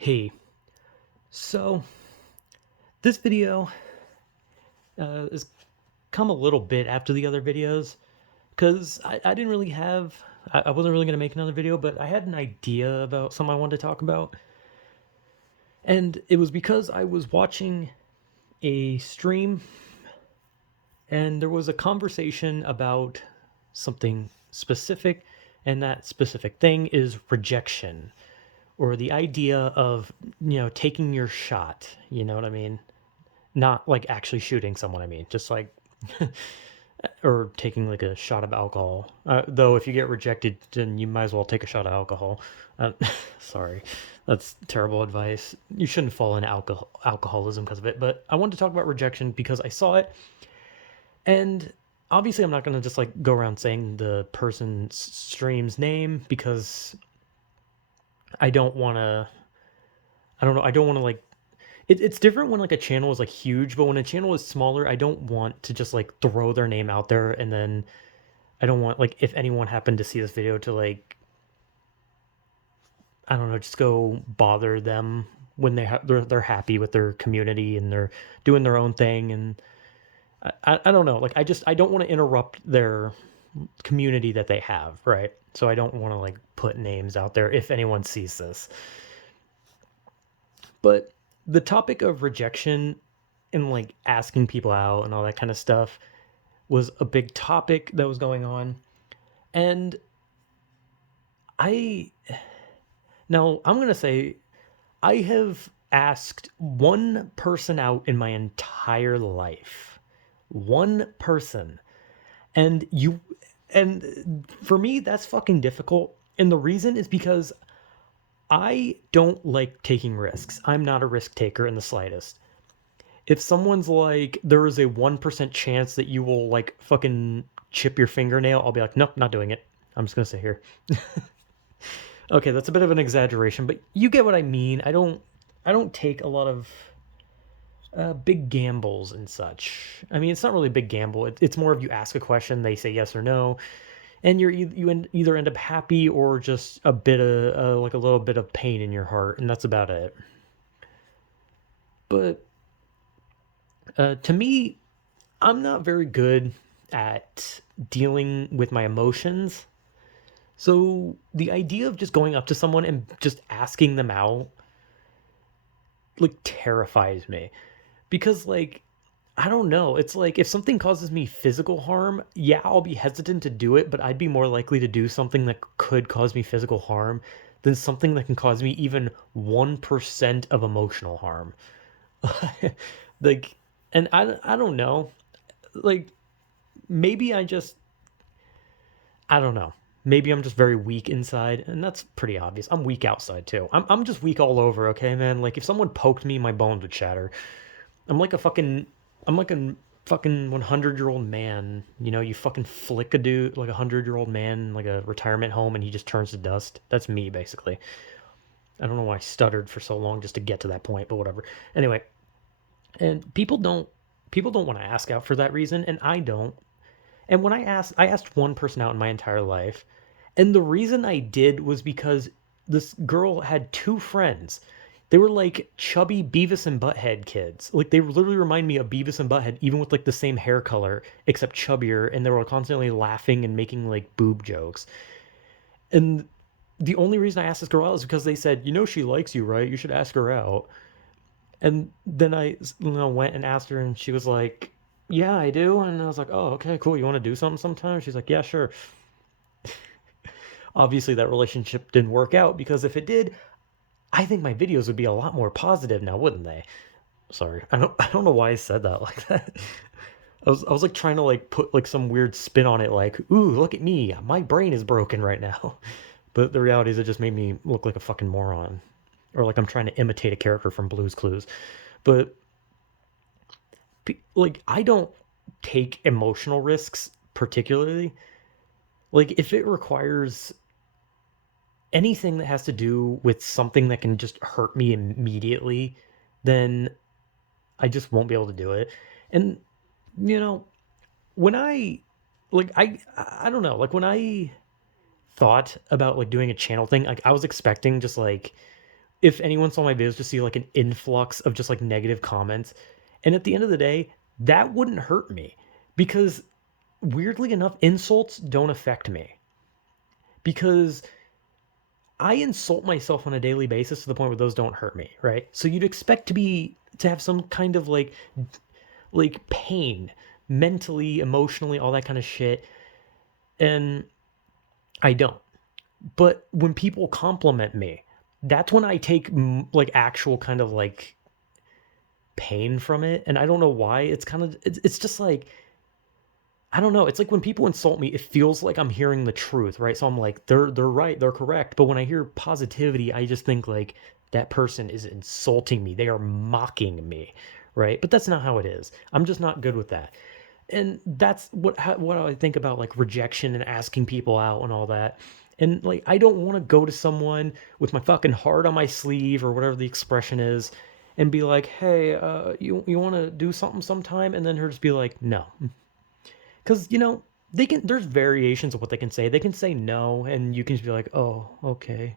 Hey, so this video has come a little bit after the other videos because I didn't really have, I wasn't really going to make another video, but I had an idea about something I wanted to talk about. And it was because I was watching a stream and there was a conversation about something specific, and that specific thing is rejection or the idea of, taking your shot. You know what I mean? Not like actually shooting someone, I mean, just like, or taking like a shot of alcohol. Though if you get rejected, then you might as well take a shot of alcohol. Uh, Sorry, that's terrible advice. You shouldn't fall into alcoholism because of it. But I wanted to talk about rejection because I saw it, and obviously I'm not going to just like go around saying the person's stream's name because I don't want to. I don't know. I don't want to like it's different when like a channel is like huge, but when a channel is smaller, I don't want to just like throw their name out there, and then I don't want like if anyone happened to see this video to like, I don't know, just go bother them when they're happy with their community and they're doing their own thing. And I don't know, like I don't want to interrupt their community that they have, right? So I don't want to like put names out there if anyone sees this. But the topic of rejection and like asking people out and all that kind of stuff was a big topic that was going on. And I now I'm going to say I have asked one person out in my entire life. One person. And for me that's fucking difficult. And the reason is because I don't like taking risks. I'm not a risk taker in the slightest. If someone's like, there is a 1% chance that you will like fucking chip your fingernail, I'll be like, nope, not doing it. I'm just gonna sit here. Okay, that's a bit of an exaggeration, but you get what I mean. I don't take a lot of big gambles and such. I mean, it's not really a big gamble. It's more of you ask a question, they say yes or no, and either end up happy or just a bit of like a little bit of pain in your heart, and that's about it. But to me, I'm not very good at dealing with my emotions. So the idea of just going up to someone and just asking them out like terrifies me because like I don't know. It's like if something causes me physical harm, yeah, I'll be hesitant to do it, but I'd be more likely to do something that could cause me physical harm than something that can cause me even 1% of emotional harm. Like, and I don't know. Like, maybe I don't know. Maybe I'm just very weak inside, and that's pretty obvious. I'm weak outside too. I'm just weak all over, okay, man? Like if someone poked me, my bones would shatter. I'm like a fucking I'm like a fucking 100-year-old man. You know, you fucking flick a dude like 100-year-old man in like a retirement home and he just turns to dust. That's me basically. I don't know why I stuttered for so long just to get to that point, but whatever. Anyway, and people don't want to ask out for that reason, and I don't. And when I asked one person out in my entire life, and the reason I did was because this girl had two friends. They were like chubby Beavis and Butthead kids. Like they literally remind me of Beavis and Butthead, even with like the same hair color, except chubbier, and they were constantly laughing and making like boob jokes. And the only reason I asked this girl out is because they said, she likes you, right? You should ask her out. And then I went and asked her, and she was like, "Yeah, I do." And I was like, "Oh, okay, cool. You want to do something sometime?" She's like, "Yeah, sure." Obviously, that relationship didn't work out because if it did, I think my videos would be a lot more positive now, wouldn't they? Sorry, I don't know why I said that like that. I was like trying to like put like some weird spin on it, like, "Ooh, look at me, my brain is broken right now." But the reality is, it just made me look like a fucking moron, or like I'm trying to imitate a character from Blue's Clues. But like I don't take emotional risks particularly. Like if it requires anything that has to do with something that can just hurt me immediately, then I just won't be able to do it. And you know, when I don't know, like when I thought about like doing a channel thing, like I was expecting just like if anyone saw my videos, just see like an influx of just like negative comments. And at the end of the day, that wouldn't hurt me because weirdly enough, insults don't affect me because I insult myself on a daily basis to the point where those don't hurt me, right? So you'd expect to have some kind of like pain mentally, emotionally, all that kind of shit. And I don't. But when people compliment me, that's when I take like actual kind of like pain from it. And I don't know why. It's just like, I don't know. It's like when people insult me, it feels like I'm hearing the truth, right? So I'm like, they're right, they're correct. But when I hear positivity, I just think like that person is insulting me. They are mocking me, right? But that's not how it is. I'm just not good with that. And that's what I think about like rejection and asking people out and all that. And like I don't want to go to someone with my fucking heart on my sleeve or whatever the expression is and be like, "Hey, you want to do something sometime?" And then her just be like, "No." Cuz they can there's variations of what they can say. They can say no and you can just be like, "Oh, okay."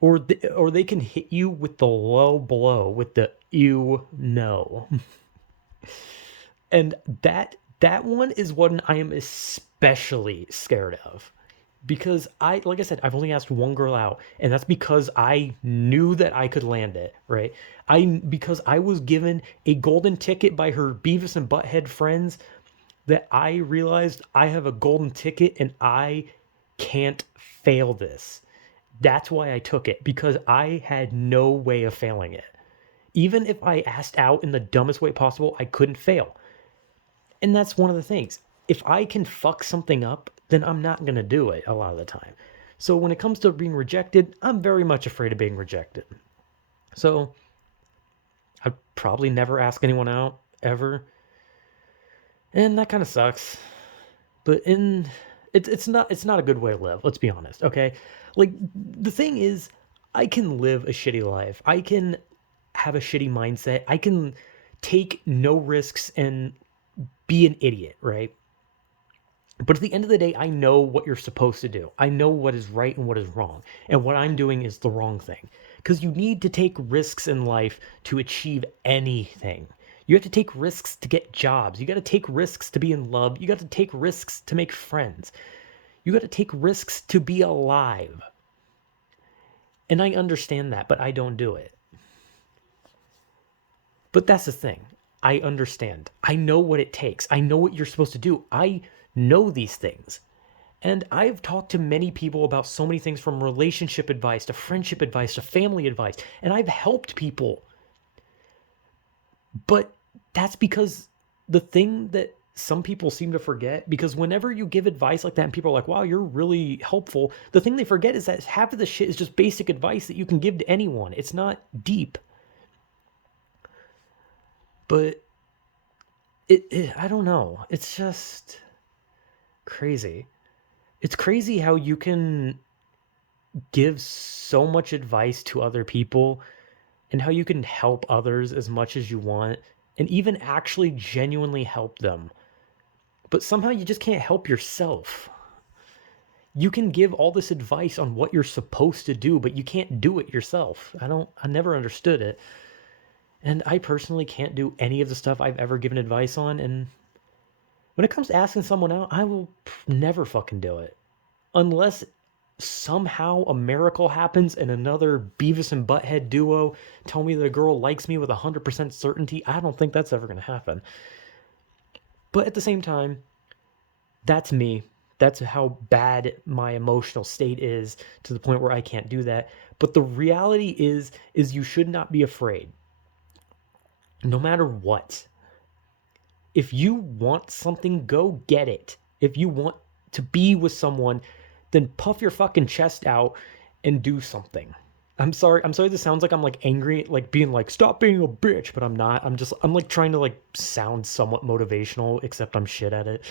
Or they can hit you with the low blow with the you no. And that one is one I am especially scared of because like I said, I've only asked one girl out, and that's because I knew that I could land it, right? Because I was given a golden ticket by her Beavis and Butthead friends that I realized I have a golden ticket and I can't fail this. That's why I took it because I had no way of failing it. Even if I asked out in the dumbest way possible, I couldn't fail. And that's one of the things. If I can fuck something up, then I'm not going to do it a lot of the time. So when it comes to being rejected, I'm very much afraid of being rejected. So I'd probably never ask anyone out ever. And that kind of sucks. But it's not a good way to live, let's be honest, okay? Like the thing is I can live a shitty life. I can have a shitty mindset. I can take no risks and be an idiot, right? But at the end of the day, I know what you're supposed to do. I know what is right and what is wrong. And what I'm doing is the wrong thing. Because you need to take risks in life to achieve anything. You have to take risks to get jobs. You got to take risks to be in love. You got to take risks to make friends. You got to take risks to be alive. And I understand that, but I don't do it. But that's the thing. I understand. I know what it takes. I know what you're supposed to do. I know these things. And I've talked to many people about so many things from relationship advice to friendship advice to family advice. And I've helped people. But that's because the thing that some people seem to forget, because whenever you give advice like that and people are like, wow, you're really helpful, the thing they forget is that half of the shit is just basic advice that you can give to anyone. It's not deep. But I don't know. It's just crazy. It's crazy how you can give so much advice to other people and how you can help others as much as you want and even actually genuinely help them. But somehow you just can't help yourself. You can give all this advice on what you're supposed to do, but you can't do it yourself. I never understood it. And I personally can't do any of the stuff I've ever given advice on. And when it comes to asking someone out, I will never fucking do it. Unless somehow a miracle happens and another Beavis and Butthead duo tell me that a girl likes me with 100% certainty. I don't think that's ever going to happen. But at the same time, that's me. That's how bad my emotional state is to the point where I can't do that. But the reality is you should not be afraid. No matter what. If you want something, go get it. If you want to be with someone, then puff your fucking chest out and do something. I'm sorry this sounds like I'm like angry, like being like, stop being a bitch, but I'm not. I'm like trying to like sound somewhat motivational, except I'm shit at it.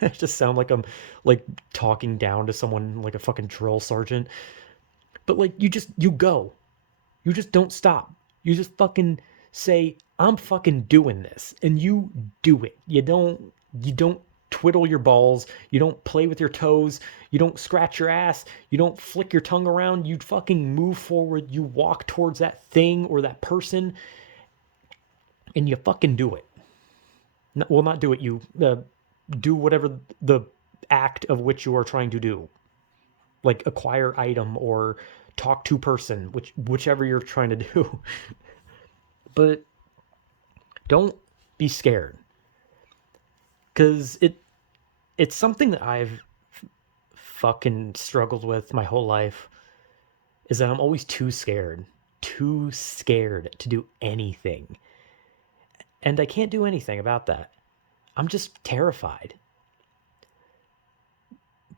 I just sound like I'm like talking down to someone like a fucking drill sergeant. But like you go. You just don't stop. You just fucking say, I'm fucking doing this. And you do it. You don't twiddle your balls, you don't play with your toes, you don't scratch your ass, you don't flick your tongue around, you fucking move forward, you walk towards that thing or that person, and you fucking do it. Well, not do it, you do whatever the act of which you are trying to do, like acquire item or talk to person, whichever you're trying to do. But don't be scared, because it's something that I've fucking struggled with my whole life, is that I'm always too scared to do anything. And I can't do anything about that. I'm just terrified.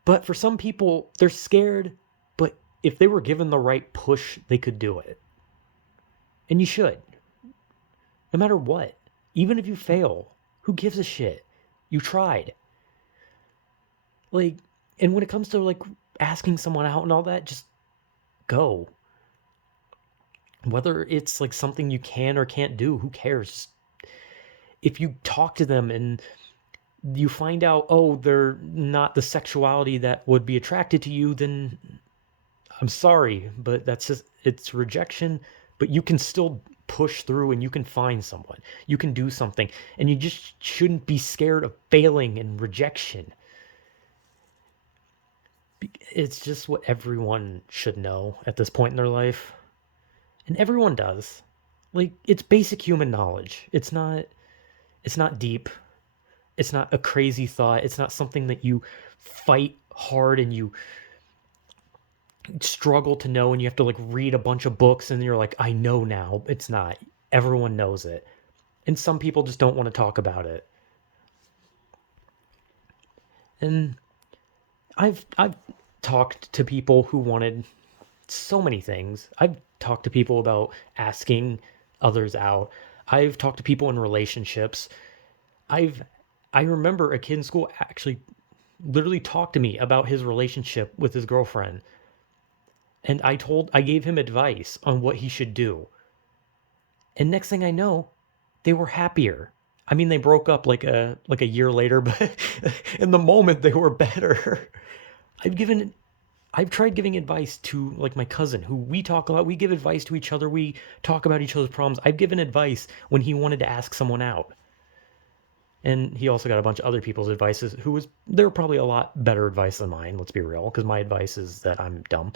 But for some people, they're scared, but if they were given the right push, they could do it. And you should. No matter what. Even if you fail, who gives a shit? You tried. Like, and when it comes to like asking someone out and all that, just go. Whether it's like something you can or can't do, who cares? If you talk to them and you find out, oh, they're not the sexuality that would be attracted to you, then I'm sorry, but that's just, it's rejection. But you can still push through and you can find someone. You can do something. And you just shouldn't be scared of failing and rejection. It's just what everyone should know at this point in their life. And everyone does. Like, it's basic human knowledge. It's not deep. It's not a crazy thought. It's not something that you fight hard and you struggle to know and you have to like read a bunch of books and you're like, I know now. It's not. Everyone knows it. And some people just don't want to talk about it. And I've talked to people who wanted so many things. I've talked to people about asking others out. I've talked to people in relationships. I remember a kid in school actually literally talked to me about his relationship with his girlfriend. And I gave him advice on what he should do. And next thing I know, they were happier. I mean, they broke up like a year later, but in the moment they were better. I've tried giving advice to like my cousin, who we talk a lot. We give advice to each other. We talk about each other's problems. I've given advice when he wanted to ask someone out. And he also got a bunch of other people's advices they were probably a lot better advice than mine, let's be real, because my advice is that I'm dumb.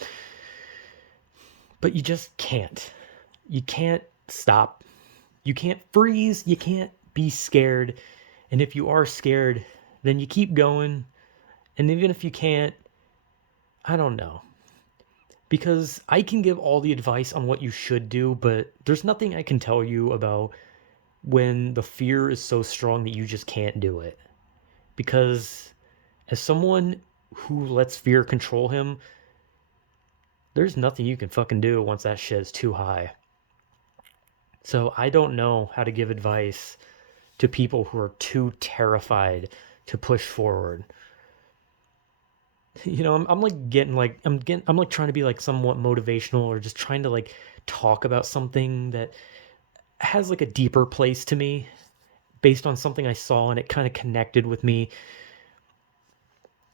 But you just can't. You can't stop. You can't freeze. You can't be scared. And if you are scared, then you keep going. And even if you can't, I don't know. Because I can give all the advice on what you should do, but there's nothing I can tell you about when the fear is so strong that you just can't do it. Because as someone who lets fear control him, there's nothing you can fucking do once that shit is too high. So I don't know how to give advice to people who are too terrified to push forward. You know, I'm like getting like I'm like trying to be like somewhat motivational, or just trying to like talk about something that has like a deeper place to me based on something I saw and it kind of connected with me.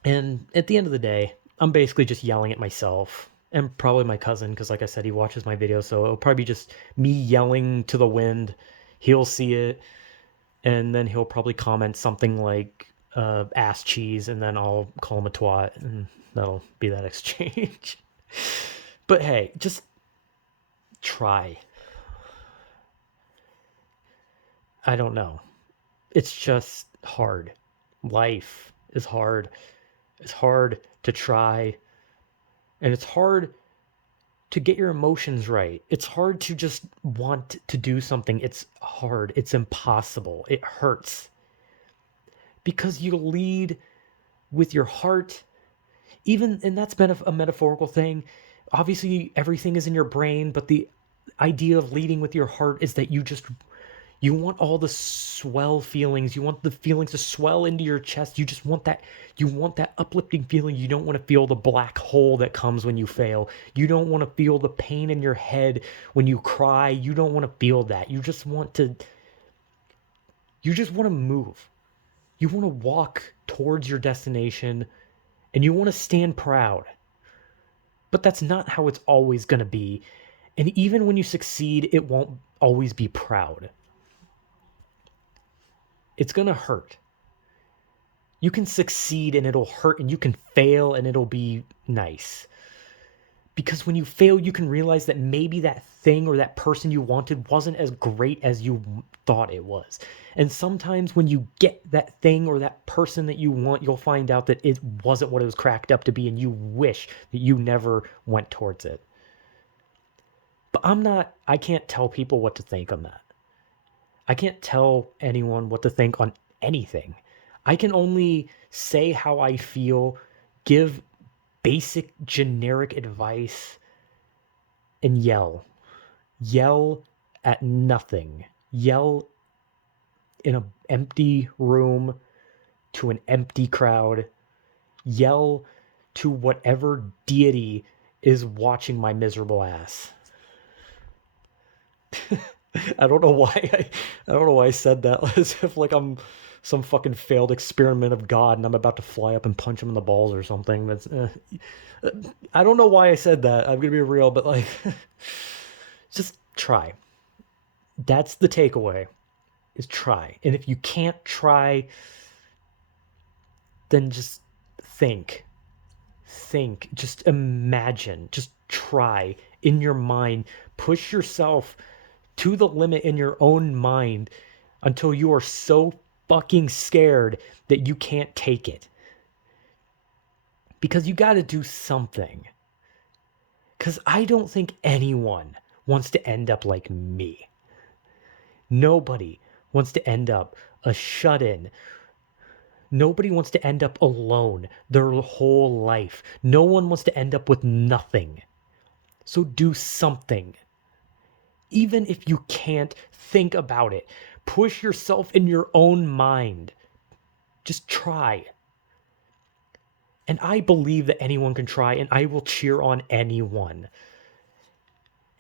And at the end of the day, I'm basically just yelling at myself and probably my cousin, because like I said, he watches my videos, so it'll probably be just me yelling to the wind. He'll see it, and then he'll probably comment something like ass cheese, and then I'll call him a twat, and that'll be that exchange. But hey, just try. I don't know. It's just hard. Life is hard. It's hard to try. And it's hard to get your emotions right. It's hard to just want to do something. It's hard. It's impossible. It hurts. Because you lead with your heart. Even, and that's been a metaphorical thing. Obviously, everything is in your brain, but the idea of leading with your heart is that you want all the swell feelings. You want the feelings to swell into your chest. You just want that. You want that uplifting feeling. You don't want to feel the black hole that comes when you fail. You don't want to feel the pain in your head when you cry. You don't want to feel that. You just want to move. You want to walk towards your destination and you want to stand proud. But that's not how it's always going to be. And even when you succeed, it won't always be proud. It's going to hurt. You can succeed and it'll hurt, and you can fail and it'll be nice. Because when you fail, you can realize that maybe that thing or that person you wanted wasn't as great as you thought it was. And sometimes when you get that thing or that person that you want, you'll find out that it wasn't what it was cracked up to be, and you wish that you never went towards it. But I can't tell people what to think on that. I can't tell anyone what to think on anything. I can only say how I feel, give basic generic advice, and yell. Yell at nothing. Yell in an empty room to an empty crowd. Yell to whatever deity is watching my miserable ass. I don't know why I said that as if like I'm some fucking failed experiment of God and I'm about to fly up and punch him in the balls or something. That's I don't know why I said that. I'm gonna be real, but like, just try. That's the takeaway. Is try. And if you can't try, then just think. Think. Just imagine. Just try in your mind. Push yourself to the limit in your own mind until you are so fucking scared that you can't take it. Because you got to do something. Because I don't think anyone wants to end up like me. Nobody wants to end up a shut-in. Nobody wants to end up alone their whole life. No one wants to end up with nothing. So do something. Even if you can't, think about it. Push yourself in your own mind. Just try. And I believe that anyone can try, and I will cheer on anyone.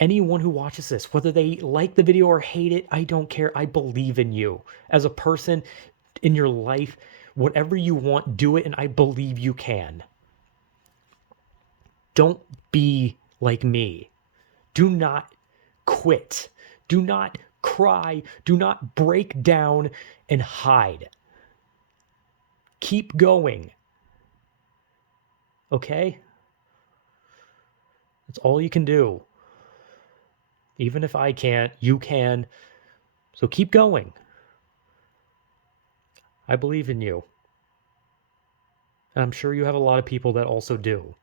Anyone who watches this, whether they like the video or hate it, I don't care. I believe in you. As a person in your life, whatever you want, do it, and I believe you can. Don't be like me. Do not quit. Do not cry. Do not break down and hide. Keep going. Okay? That's all you can do. Even if I can't, you can. So keep going. I believe in you. And I'm sure you have a lot of people that also do.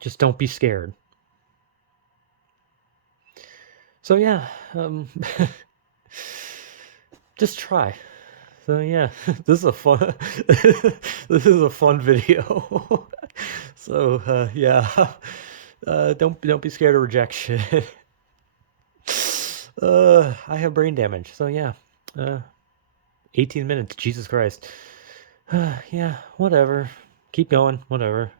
Just don't be scared. So yeah, just try. So yeah, this is a fun this is a fun video. So yeah, don't be scared of rejection. I have brain damage. So yeah, 18 minutes. Jesus Christ. Yeah, whatever. Keep going. Whatever.